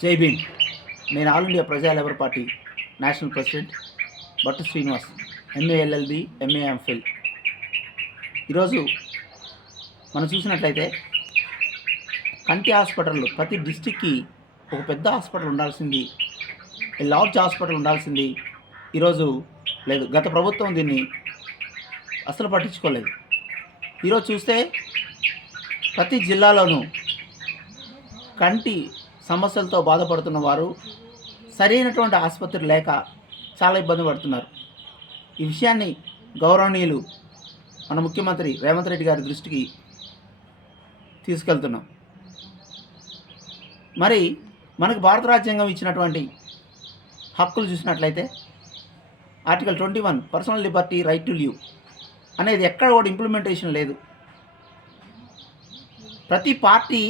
జై భీమ్. నేను all India ప్రజా labour party national president Bhattu Srinivas, MA LLB, MA MPhil. ఈరోజు మనం చూసినట్లయితే కంటి హాస్పిటల్లో ప్రతి డిస్టిక్కి ఒక పెద్ద హాస్పిటల్ ఉండాల్సింది, లార్జ్ హాస్పిటల్ ఉండాల్సింది ఈరోజు లేదు. గత ప్రభుత్వం దీన్ని అసలు పట్టించుకోలేదు. ఈరోజు చూస్తే ప్రతి జిల్లాలోనూ కంటి సమస్యలతో బాధపడుతున్న వారు సరైనటువంటి ఆసుపత్రి లేక చాలా ఇబ్బంది పడుతున్నారు. ఈ విషయాన్ని గౌరవనీయులు మన ముఖ్యమంత్రి రేవంత్ రెడ్డి గారి దృష్టికి తీసుకెళ్తున్నాం. మరి మనకు భారత రాజ్యాంగం ఇచ్చినటువంటి హక్కులు చూసినట్లయితే article 21 personal Liberty, right to live అనేది ఎక్కడ కూడా ఇంప్లిమెంటేషన్ లేదు. ప్రతి పార్టీ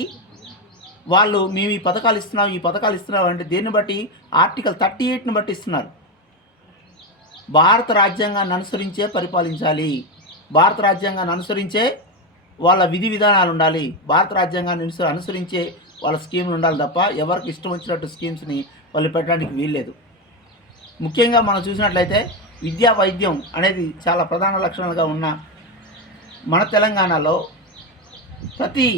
వాళ్ళు మేము ఈ పథకాలు ఇస్తున్నాం అంటే దేన్ని బట్టి? ఆర్టికల్ 38ని బట్టి ఇస్తున్నారు. భారత రాజ్యాంగాన్ని అనుసరించే పరిపాలించాలి, భారత రాజ్యాంగాన్ని అనుసరించే వాళ్ళ విధి విధానాలు ఉండాలి, భారత రాజ్యాంగాన్ని అనుసరించే వాళ్ళ స్కీములు ఉండాలి తప్ప ఎవరికి ఇష్టం వచ్చినట్టు స్కీమ్స్ని వాళ్ళు పెట్టడానికి వీల్లేదు. ముఖ్యంగా మనం చూసినట్లయితే విద్యా వైద్యం అనేది చాలా ప్రధాన లక్షణాలుగా ఉన్న మన తెలంగాణలో ప్రతి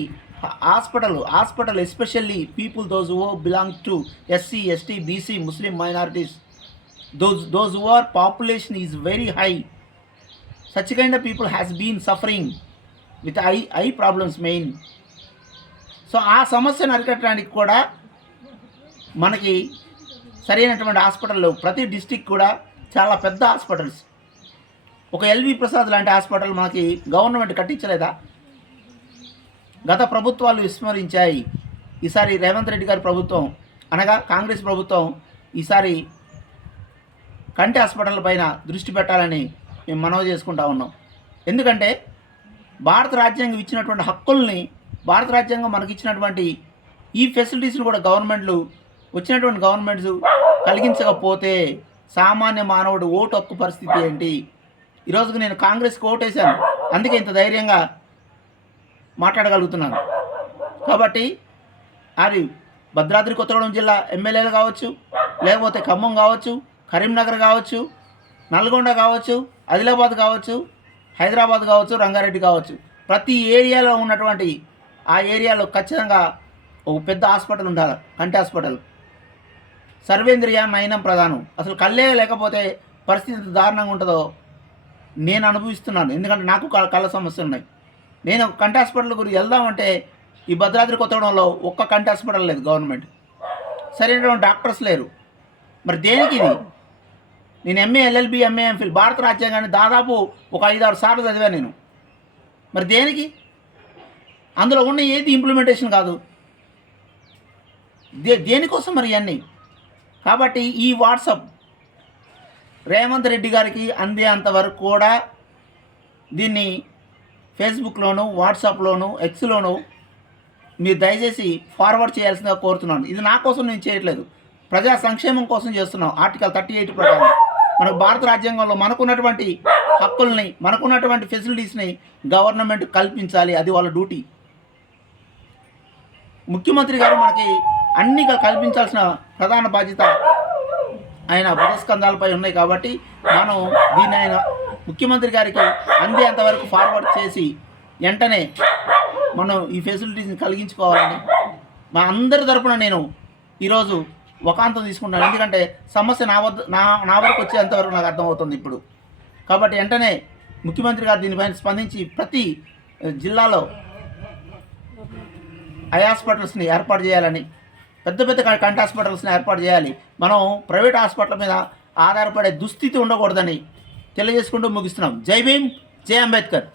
hospital especially people those who belong to SC, ST, BC, Muslim minorities, those who are population is very high, such kind of people has been suffering with eye problems main. So ఆ సమస్యను అరికట్టడానికి కూడా మనకి సరైనటువంటి హాస్పిటల్లో ప్రతి district కూడా చాలా పెద్ద హాస్పిటల్స్, ఒక ఎల్వి ప్రసాద్ లాంటి హాస్పిటల్ మనకి గవర్నమెంట్ కట్టించలేదా? గత ప్రభుత్వాలు విస్మరించాయి. ఈసారి రేవంత్ రెడ్డి గారి ప్రభుత్వం అనగా కాంగ్రెస్ ప్రభుత్వం ఈసారి కంటి హాస్పిటల్ పైన దృష్టి పెట్టాలని మేము మనవి చేసుకుంటా ఉన్నాం. ఎందుకంటే భారత రాజ్యాంగం ఇచ్చినటువంటి హక్కుల్ని, భారత రాజ్యాంగం మనకి ఇచ్చినటువంటి ఈ ఫెసిలిటీస్ని కూడా వచ్చినటువంటి గవర్నమెంట్స్ కలిగించకపోతే సామాన్య మానవుడు ఓటు హక్కు పరిస్థితి ఏంటి? ఈరోజుకి నేను కాంగ్రెస్కి ఓటేశాను, అందుకే ఇంత ధైర్యంగా మాట్లాడగలుగుతున్నాను. కాబట్టి అది భద్రాద్రి కొత్తగూడెం జిల్లా ఎమ్మెల్యేలు కావచ్చు, లేకపోతే ఖమ్మం కావచ్చు, కరీంనగర్ కావచ్చు, నల్గొండ కావచ్చు, ఆదిలాబాద్ కావచ్చు, హైదరాబాద్ కావచ్చు, రంగారెడ్డి కావచ్చు, ప్రతి ఏరియాలో ఉన్నటువంటి ఆ ఏరియాలో ఖచ్చితంగా ఒక పెద్ద హాస్పిటల్ ఉండాలి. కంటి హాస్పిటల్ సర్వేంద్రియ నయనం ప్రధానం. అసలు కళ్ళే లేకపోతే పరిస్థితి దారుణంగా ఉంటుందో నేను అనుభవిస్తున్నాను. ఎందుకంటే నాకు కళ్ళ సమస్యలు ఉన్నాయి. నేను కంటి హాస్పిటల్ గురించి వెళ్దామంటే ఈ భద్రాద్రి కొత్తగూడెంలో ఒక్క కంటి హాస్పిటల్ లేదు, గవర్నమెంట్ సరైనటువంటి డాక్టర్స్ లేరు. మరి దేనికి ఇది? నేను ఎంఏ ఎల్ఎల్బి, ఎంఏ ఎంఫిల్, భారత రాజ్యాంగాన్ని దాదాపు ఒక 5-6 సార్లు చదివాను నేను. మరి దేనికి? అందులో ఉన్న ఏది ఇంప్లిమెంటేషన్ కాదు. దేనికోసం మరి ఇవన్నీ? కాబట్టి ఈ వాట్సాప్ రేవంత్ రెడ్డి గారికి అందేంతవరకు కూడా దీన్ని ఫేస్బుక్లోను, వాట్సాప్లోను, ఎక్స్లోను మీరు దయచేసి ఫార్వర్డ్ చేయాల్సిందిగా కోరుతున్నాను. ఇది నా కోసం నేను చేయట్లేదు, ప్రజా సంక్షేమం కోసం చేస్తున్నాం. ఆర్టికల్ 38 ప్రకారం మనకు భారత రాజ్యాంగంలో మనకున్నటువంటి హక్కుల్ని, మనకున్నటువంటి ఫెసిలిటీస్ని గవర్నమెంట్ కల్పించాలి. అది వాళ్ళ డ్యూటీ. ముఖ్యమంత్రి గారు మనకి అన్నీ కల్పించాల్సిన ప్రధాన బాధ్యత ఆయన భుజస్కంధాలపై ఉన్నాయి. కాబట్టి మనం దీన్ని ఆయన ముఖ్యమంత్రి గారికి అందేంతవరకు ఫార్వర్డ్ చేసి వెంటనే మనం ఈ ఫెసిలిటీస్ని కలిగించుకోవాలని మా అందరి తరపున నేను ఈరోజు వకాంతం తీసుకుంటాను. ఎందుకంటే సమస్య నా వరకు వచ్చేంతవరకు నాకు అర్థమవుతుంది ఇప్పుడు. కాబట్టి వెంటనే ముఖ్యమంత్రి గారు దీనిపైన స్పందించి ప్రతి జిల్లాలో ఐ హాస్పిటల్స్ని ఏర్పాటు చేయాలని, పెద్ద కంటి హాస్పిటల్స్ని ఏర్పాటు చేయాలి. మనం ప్రైవేట్ హాస్పిటల్ మీద ఆధారపడే దుస్థితి ఉండకూడదని తెలియజేసుకుంటూ ముగిస్తున్నాం. జై భీమ్, జై అంబేద్కర్.